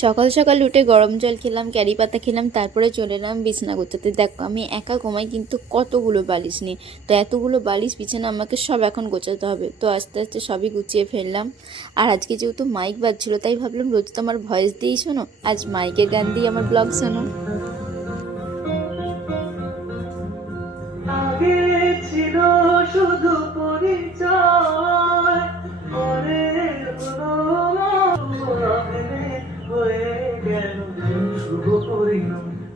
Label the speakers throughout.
Speaker 1: সকাল সকাল উঠে গরম জল খেলাম, ক্যারি পাতা খেলাম, তারপরে চলে এলাম বিছানা করতে দেখো, আমি একা ঘুমাই কিন্তু কতগুলো বালিশ নিয়ে তো এতগুলো বালিশ বিছানা আমাকে সব এখন গোছাতে হবে। তো আস্তে আস্তে সবই গুছিয়ে ফেললাম। আর আজকে যেহেতু মাইক বাজছিল, তাই ভাবলাম রোজ তো আমার ভয়েস দিয়েই শোনো। আজ মাইকের গান দিয়ে আমার ব্লগ শোনো।
Speaker 2: ছিল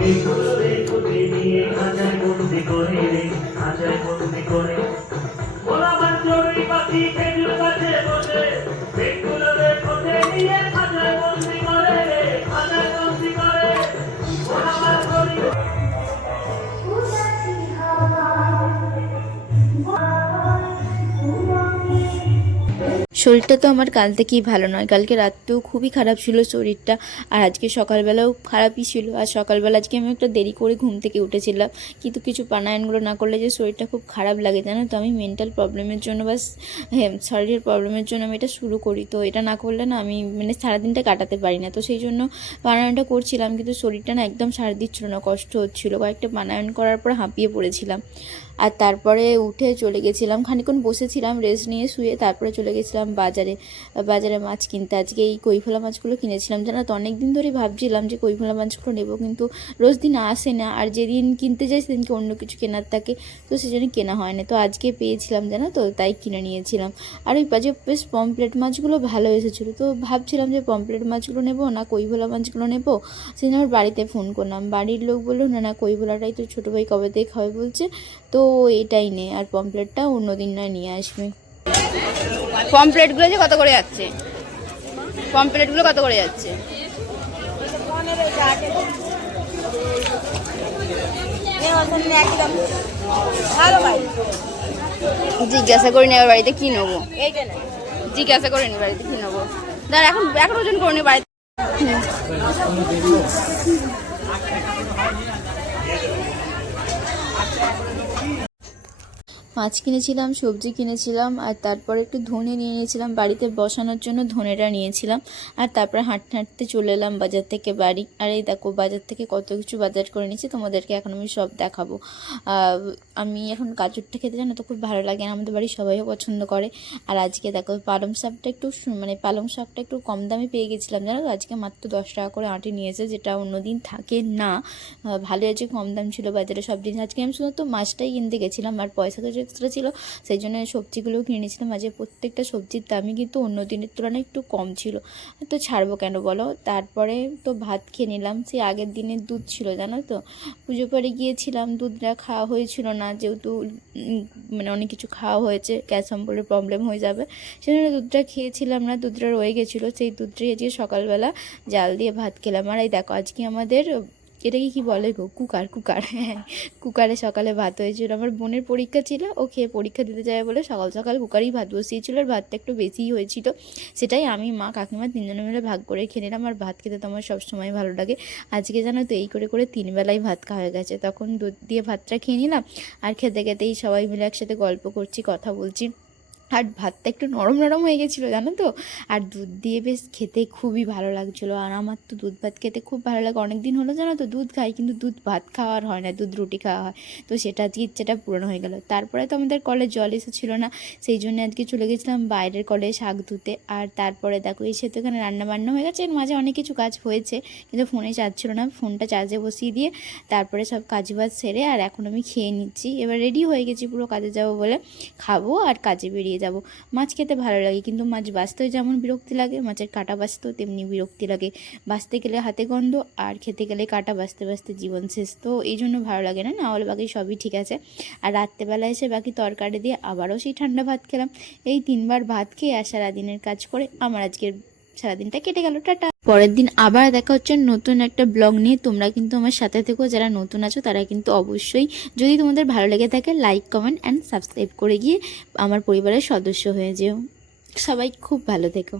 Speaker 2: Because
Speaker 1: শরীরটা তো আমার কাল থেকেই ভালো নয়। কালকে রাত্রেও খুবই খারাপ ছিল শরীরটা, আর আজকে সকালবেলাও খারাপই ছিল। আর সকালবেলা আজকে আমি একটা দেরি করে ঘুম থেকে উঠেছিলাম। কিন্তু কিছু প্রাণায়ামগুলো না করলে যে শরীরটা খুব খারাপ লাগে, জানো তো? আমি মেন্টাল প্রবলেমের জন্য বা হ্যাঁ শরীরের প্রবলেমের জন্য আমি এটা শুরু করি। তো এটা না করলে না আমি মানে সারাদিনটা কাটাতে পারি না। তো সেই জন্য প্রাণায়ামটা করছিলাম, কিন্তু শরীরটা না একদম সার দিচ্ছিল না, কষ্ট হচ্ছিল। কয়েকটা প্রাণায়াম করার পর হাঁপিয়ে পড়েছিলাম। আর তারপরে উঠে চলে গেছিলাম খানিক্ষণ বসেছিলাম রেস্ট নিয়ে শুয়ে তারপরে চলে গেছিলাম বাজারে। বাজারে মাছ কিনতে। আজকে এই কৈফলা মাছগুলো কিনেছিলাম। জানো তো অনেক দিন ধরেই ভাবছিলাম যে কৈফলা মাছগুলো নেব, কিন্তু রোজ দিন আসে না। আর যেদিন কিনতে যাই সেদিনকে অন্য কিছু কেনার থাকে, তো সেজন্য কেনা হয় না। তো আজকে পেয়েছিলাম, জানো তো, তাই কিনে নিয়েছিলাম। আর ওই পাশে বেশ পমপ্লেট মাছগুলো ভালো এসেছিল। তো ভাবছিলাম যে পমপ্লেট মাছগুলো নেব না কৈভোলা মাছগুলো নেব? সেদিন আমার বাড়িতে ফোন করলাম। বাড়ির লোক বলল, না না কৈভোলাটাই তো ছোটো ভাই কবে থেকে খাবে? বলছে। তো এটাই নে, আর পমপ্লেটটা অন্য দিন নয় আসবে। পমপ্লেটগুলো যে কত করে যাচ্ছে? পমপ্লেটগুলো কত করে যাচ্ছে? জিজ্ঞাসা করে নেবার বাড়িতে কি নেব? জিজ্ঞাসা করে নি বাড়িতে কি নেব? এখন এখন ওজন করে নি বাড়িতে। মাছ কিনেছিলাম, সবজি কিনেছিলাম, আর তারপরে একটু ধনে নিয়ে নিয়েছিলাম, বাড়িতে বসানোর জন্য ধনেটা নিয়েছিলাম, আর তারপরে হাঁটতে হাঁটতে চলে এলাম বাজার থেকে বাড়ি। আর এই দেখো, বাজার থেকে কত কিছু বাজার করে নিয়েছি, তোমাদেরকে এখন আমি সব দেখাবো। আমি এখন গাজরটা খেতে জানো তো খুব ভালো লাগে, আর আমাদের বাড়ির সবাইও পছন্দ করে। আর আজকে দেখো, পালং শাকটা একটু মানে পালং শাকটা একটু কম দামে পেয়ে গেছিলাম, জানো তো? আজকে মাত্র দশ টাকা করে আঁটি নিয়েছে, যেটা অন্যদিন থাকে না। ভালো আছে, কম দাম ছিল বাজারে সব জিনিস। আজকে আমি শুধু তো মাছটাই কিনতে গেছিলাম, আর পয়সা কিছু এক্সট্রা ছিল, সেই জন্য সবজিগুলোও কিনে নিয়েছিলাম। আজকে প্রত্যেকটা সবজির দামই কিন্তু অন্য দিনের তুলনায় একটু কম ছিল। তো ছাড়বো কেন বলো? তারপরে তো ভাত খেয়ে নিলাম, সে আগের দিনের দুধ ছিল, জানো তো? পুজো পরে গিয়েছিলাম, দুধটা খাওয়া হয়েছিল না, যেহেতু মানে অনেক কিছু খাওয়া হয়েছে, গ্যাস সম্পর্কে প্রবলেম হয়ে যাবে। সেজন্য দুধটা খেয়েছিলাম না, দুধটা রয়ে গেছিল, সেই দুধটাই আজকে সকালবেলা জাল দিয়ে ভাত খেলাম। আর এই দেখো, আজকে আমাদের এটাকে কি বলে গো? Cooker cooker. হ্যাঁ কুকারে সকালে ভাত হয়েছিল। আমার বোনের পরীক্ষা ছিল, ও খেয়ে পরীক্ষা দিতে যায় বলে সকাল সকাল কুকারেই ভাত বসিয়েছিল আর ভাতটা একটু বেশিই হয়েছিল। সেটাই আমি, মা, কাকিমা তিনজনে মিলে ভাগ করে খেয়ে নিলাম আর ভাত খেতে তো আমার সবসময় ভালো লাগে। আজকে জানো তো এই করে করে তিন বেলায় ভাত খাওয়া হয়ে গেছে। তখন দুধ দিয়ে ভাতটা খেয়ে নিলাম আর খেতে, খেতেই সবাই মিলে একসাথে গল্প করছি, কথা বলছি। আর ভাতটা একটু নরম নরম হয়ে গেছিল, জানো তো? আর দুধ দিয়ে বেশ খেতে খুবই ভালো লাগছিল। আর আমার তো দুধ ভাত খেতে খুব ভালো লাগে। অনেক দিন হলো জানো তো দুধ খাই, কিন্তু দুধ ভাত খাওয়ার হয় না, দুধ রুটি খাওয়া হয়। তো সেটা আজকে ইচ্ছেটা পূরণ হয়ে গেল। তারপরে তো আমাদের কলে জল এসেছিল না, সেই জন্য আজকে চলে গেছিলাম বাইরের কলে শাক ধুতে। আর তারপরে দেখো, এসে তো এখানে রান্না বান্না হয়ে গেছে। এর মাঝে অনেক কিছু কাজ হয়েছে, কিন্তু ফোনে চার্জ ছিল না। ফোনটা চার্জে বসিয়ে দিয়ে তারপরে সব কাজ বাজ সেরে আর এখন আমি খেয়ে নিচ্ছি। এবার রেডি হয়ে গেছি পুরো কাজে যাব বলে। খাব আর কাজে বেরিয়ে যাব। মাছ খেতে ভালো লাগে, কিন্তু মাছ বাঁচতেও যেমন বিরক্তি লাগে, মাছের কাটা বাঁচতেও তেমনি বিরক্তি লাগে। বাঁচতে গেলে হাতে গন্ধ, আর খেতে গেলে কাটা বাঁচতে বাঁচতে জীবন শেষ। তো এই জন্য ভালো লাগে না না বাকি সবই ঠিক আছে। আর রাত্রেবেলা এসে বাকি তরকারি দিয়ে আবারও সেই ঠান্ডা ভাত খেলাম। এই তিনবার ভাত খেয়ে আর সারাদিনের কাজ করে আমার আজকের সারাদিনটা কেটে গেল, টাটা। পরের দিন আবার দেখা হচ্ছে নতুন একটা ব্লগ নিয়ে। তোমরা কিন্তু আমার সাথে থেকো, যারা নতুন আছো তারা কিন্তু অবশ্যই যদি তোমাদের ভালো লেগে থাকে লাইক কমেন্ট অ্যান্ড সাবস্ক্রাইব করে গিয়ে আমার পরিবারের সদস্য হয়ে যেও। সবাই খুব ভালো থেকো।